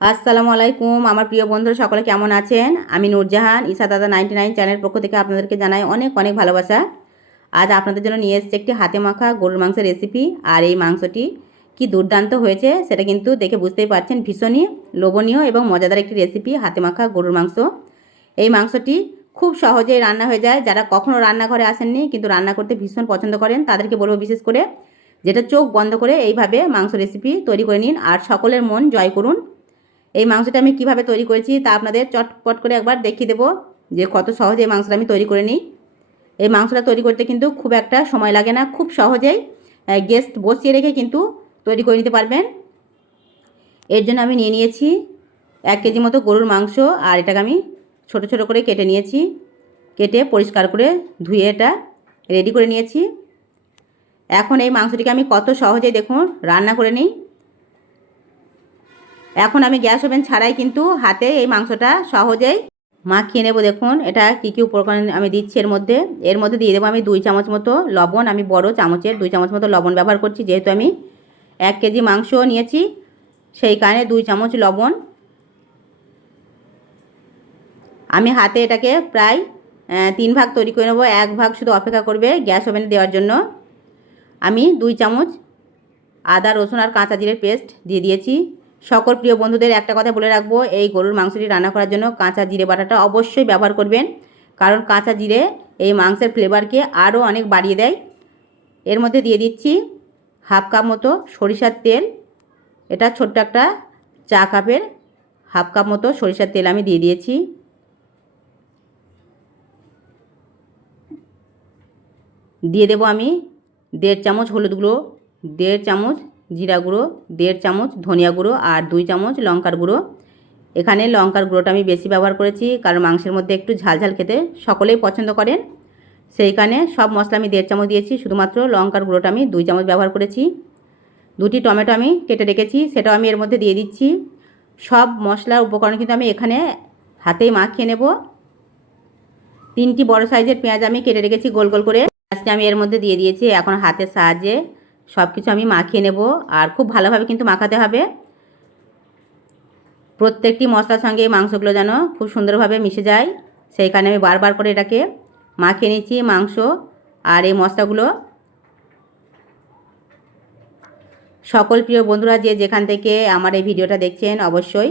আসসালামু আলাইকুম। আমার প্রিয় বন্ধুরা, সকলে কেমন আছেন? আমি নূরজাহান, ঈশা দাদা নাইনটি নাইন চ্যানেলের পক্ষ থেকে আপনাদেরকে জানাই অনেক অনেক ভালোবাসা। আজ আপনাদের জন্য নিয়ে এসেছি একটি হাতে মাখা গরুর মাংসের রেসিপি আর এই মাংসটি কি দুর্দান্ত হয়েছে সেটা কিন্তু দেখে বুঝতেই পারছেন ভীষণই লোভনীয় এবং মজাদার একটি রেসিপি হাতে মাখা গরুর মাংস। এই মাংসটি খুব সহজেই রান্না হয়ে যায়। যারা কখনও রান্নাঘরে আসেননি কিন্তু রান্না করতে ভীষণ পছন্দ করেন, তাদেরকে বলব বিশেষ করে যেটা চোখ বন্ধ করে এইভাবে মাংস রেসিপি তৈরি করে নিন। আর সকলের মন জয় করুন। এই মাংসটা আমি কীভাবে তৈরি করেছি তা আপনাদের চটপট করে একবার দেখিয়ে দেবো যে কত সহজে এই মাংসটা আমি তৈরি করে নিই। এই মাংসটা তৈরি করতে কিন্তু খুব একটা সময় লাগে না, খুব সহজেই গেস্ট বসিয়ে রেখে কিন্তু তৈরি করে নিতে পারবেন। এর জন্য আমি নিয়ে নিয়েছি এক কেজি মতো গরুর মাংস আর এটাকে আমি ছোট ছোট করে কেটে নিয়েছি। কেটে পরিষ্কার করে ধুয়ে এটা রেডি করে নিয়েছি। এখন এই মাংসটিকে আমি কত সহজে দেখুন রান্না করে নিই। এখন আমি গ্যাস ওভেন ছাড়াই কিন্তু হাতে এই মাংসটা সহজেই মাখিয়ে নেব। দেখুন, এটা কী কী উপকরণ আমি দিচ্ছি এর মধ্যে। এর মধ্যে দিয়ে দেবো আমি দুই চামচ মতো লবণ। আমি বড় চামচের দুই চামচ মতো লবণ ব্যবহার করছি, যেহেতু আমি এক কেজি মাংস নিয়েছি, সেই কারণে দুই চামচ লবণ। আমি হাতে এটাকে প্রায় তিন ভাগ তৈরি করে নেব। এক ভাগ শুধু অপেক্ষা করবে গ্যাস ওভেনে দেওয়ার জন্য। আমি দুই চামচ আদা, রসুন আর কাঁচা জিরের পেস্ট দিয়ে দিয়েছি। সকল প্রিয় বন্ধুদের একটা কথা বলে রাখব, এই গরুর মাংসটি রান্না করার জন্য কাঁচা জিরে বাটাটা অবশ্যই ব্যবহার করবেন। কারণ কাঁচা জিরে এই মাংসের ফ্লেভারকে আরও অনেক বাড়িয়ে দেয়। এর মধ্যে দিয়ে দিচ্ছি হাফ কাপ মতো সরিষার তেল। এটা ছোট্ট একটা চা কাপের হাফ কাপ মতো সরিষার তেল আমি দিয়ে দিয়েছি। দিয়ে দেবো আমি দেড় চামচ হলুদ গুঁড়ো, দেড় চামচ জিরা গুঁড়ো, দেড় চামচ ধনিয়া গুঁড়ো আর দুই চামচ লঙ্কার গুঁড়ো। এখানে লঙ্কার গুঁড়োটা আমি বেশি ব্যবহার করেছি কারণ মাংসের মধ্যে একটু ঝাল ঝাল খেতে সকলেই পছন্দ করেন। সেইখানে সব মশলা আমি দেড় চামচ দিয়েছি, শুধুমাত্র লঙ্কার গুঁড়োটা আমি দুই চামচ ব্যবহার করেছি। দুটি টমেটো আমি কেটে রেখেছি, সেটাও আমি এর মধ্যে দিয়ে দিচ্ছি। সব মশলার উপকরণ কিন্তু আমি এখানে হাতেই মাখিয়ে নেব। তিনটি বড় সাইজের পেঁয়াজ আমি কেটে রেখেছি গোল গোল করে। আজকে আমি এর মধ্যে দিয়ে দিয়েছি, এখন হাতের সাহায্যে। সব কিছু আমি মাখিয়ে নেব আর খুব ভালোভাবে কিন্তু মাখাতে হবে। প্রত্যেকটি মশলার সঙ্গে এই মাংসগুলো যেন খুব সুন্দরভাবে মিশে যায়। সেইখানে আমি বারবার করে এটাকে মাখিয়ে নিচ্ছি মাংস আর এই মশলাগুলো। সকল প্রিয় বন্ধুরা যে যেখান থেকে আমার এই ভিডিওটা দেখছেন অবশ্যই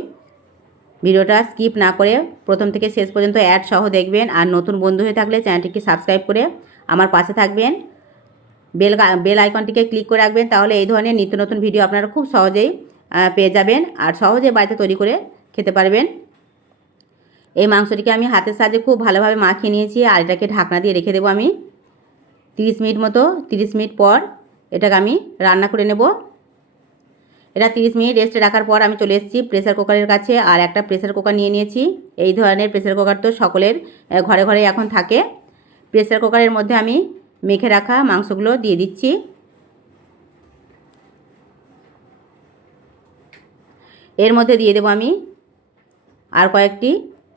ভিডিওটা স্কিপ না করে প্রথম থেকে শেষ পর্যন্ত অ্যাড সহ দেখবেন। আর নতুন বন্ধু হয়ে থাকলে চ্যানেলটিকে সাবস্ক্রাইব করে আমার পাশে থাকবেন। বেল বেল আইকনটিকে ক্লিক করে রাখবেন, তাহলে এই ধরনের নিত্য নতুন ভিডিও আপনারা খুব সহজেই পেয়ে যাবেন আর সহজে বাড়িতে তৈরি করে খেতে পারবেন। এই মাংসটিকে আমি হাতের সাহায্যে খুব ভালোভাবে মাখিয়ে নিয়েছি, আর এটাকে ঢাকনা দিয়ে রেখে দেবো আমি তিরিশ মিনিট মতো, তিরিশ মিনিট পর এটাকে আমি রান্না করে নেব। এটা তিরিশ মিনিট রেস্টে রাখার পর আমি চলে এসেছি প্রেসার কুকারের কাছে, আর একটা প্রেসার কুকার নিয়ে নিয়েছি। এই ধরনের প্রেসার কুকার তো সকলের ঘরে ঘরে এখন থাকে। প্রেসার কুকারের মধ্যে আমি মেখে রাখা মাংসগুলো দিয়ে দিচ্ছি। এর মধ্যে দিয়ে দেবো আমি আর কয়েকটি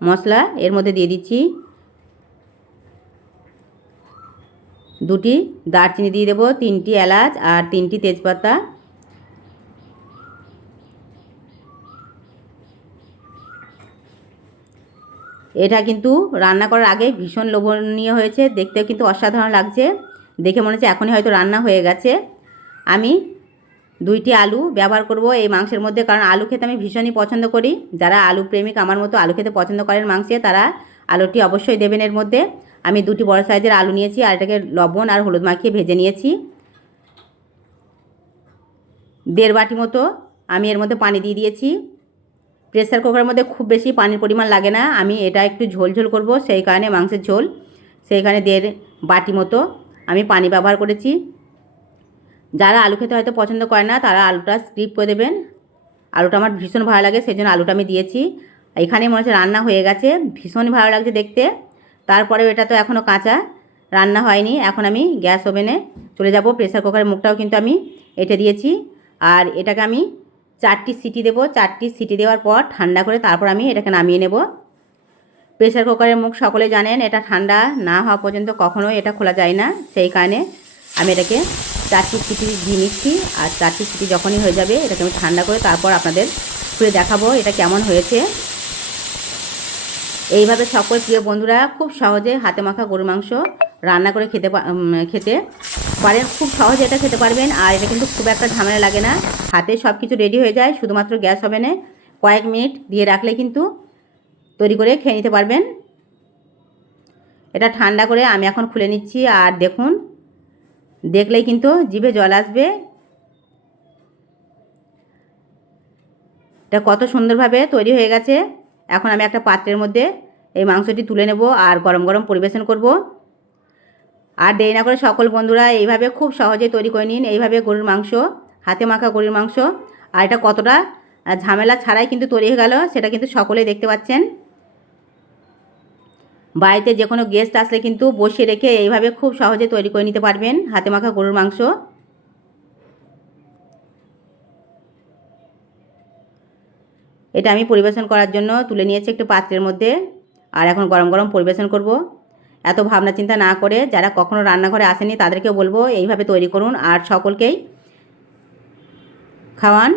মশলা। এর মধ্যে দিয়ে দিচ্ছি দুটি দারচিনি দিয়ে দেবো, তিনটি এলাচ আর তিনটি তেজপাতা। এটা কিন্তু রান্না করার আগে ভীষণ লোভনীয় হয়েছে, দেখতেও কিন্তু অসাধারণ লাগছে। দেখে মনে হচ্ছে এখনই হয়তো রান্না হয়ে গেছে। আমি দুইটি আলু ব্যবহার করব এই মাংসের মধ্যে, কারণ আলু খেতে আমি ভীষণই পছন্দ করি। যারা আলু প্রেমিক আমার মতো আলু খেতে পছন্দ করেন মাংসে, তারা আলুটি অবশ্যই দেবেন এর মধ্যে। আমি দুটি বড় সাইজের আলু নিয়েছি আর এটাকে লবণ আর হলুদ মাখিয়ে ভেজে নিয়েছি। দেড় বাটি মতো আমি এর মধ্যে পানি দিয়ে দিয়েছি। প্রেসার কুকারের মধ্যে খুব বেশি পানির পরিমাণ লাগে না। আমি এটা একটু ঝোল ঝোল করব, সেই কারণে মাংসের ঝোল সেইখানে দেড় বাটি মতো আমি পানি ব্যবহার করেছি। যারা আলু খেতে হয়তো পছন্দ করে না, তারা আলুটা স্কিপ করে দেবেন। আলুটা আমার ভীষণ ভালো লাগে, সেই জন্য আলুটা আমি দিয়েছি। এখানে মনে হচ্ছে রান্না হয়ে গেছে, ভীষণ ভালো লাগছে দেখতে। তারপরেও এটা তো এখনও কাঁচা, রান্না হয়নি, এখন আমি গ্যাস ওভেনে চলে যাব। প্রেসার কুকারের মুখটাও কিন্তু আমি এটে দিয়েছি। আর এটাকে আমি চারটি সিটি দেব, চারটি সিটি দেওয়ার পর ঠান্ডা করে তারপর আমি এটাকে নামিয়ে নেব। প্রেসার কুকারের মুখ সকলে জানেন, এটা ঠান্ডা না হওয়া পর্যন্ত কখনোই এটা খোলা যায় না। সেই কারণে আমি এটাকে চারটি সিটি দিয়ে নিচ্ছি আর চারটি সিটি যখনই হয়ে যাবে এটাকে আমি ঠান্ডা করে তারপর আপনাদের খুলে দেখাবো এটা কেমন হয়েছে। এইভাবে সকল প্রিয় বন্ধুরা খুব সহজে হাতে মাখা গরুর মাংস রান্না করে খেতে খেতে পারেন। খুব সহজে এটা খেতে পারবেন। আর এটা কিন্তু খুব একটা ঝামেলা লাগে না। হাতে সব কিছু রেডি হয়ে যায়। শুধুমাত্র গ্যাস হবে না, কয়েক মিনিট দিয়ে রাখলে কিন্তু তৈরি করে খেয়ে নিতে পারবেন। এটা ঠান্ডা করে আমি এখন খুলে নিচ্ছি। আর দেখুন, দেখলেই কিন্তু জিভে জল আসবে। এটা কত সুন্দরভাবে তৈরি হয়ে গেছে। এখন আমি একটা পাত্রের মধ্যে এই মাংসটি তুলে নেব। আর গরম গরম পরিবেশন করব। আর দেরি না করে সকল বন্ধুরা এইভাবে খুব সহজে তৈরি করে নিন। এইভাবে গরুর মাংস, হাতে মাখা গরুর মাংস। আর এটা কতটা ঝামেলা ছাড়াই কিন্তু তৈরি হয়ে গেল, সেটা কিন্তু সকলেই দেখতে পাচ্ছেন। বাড়িতে যে কোনো গেস্ট আসলে কিন্তু বসিয়ে রেখে এইভাবে খুব সহজে তৈরি করে নিতে পারবেন, হাতে মাখা গরুর মাংস। এটা আমি পরিবেশন করার জন্য তুলে নিয়েছি একটু পাত্রের মধ্যে। আর এখন গরম গরম পরিবেশন করব। এত ভাবনা চিন্তা না করে যারা কখনো রান্নাঘরে আসেনি তাদেরকে বলব, এইভাবে তৈরি করুন। আর সকলকেই খাওয়ান।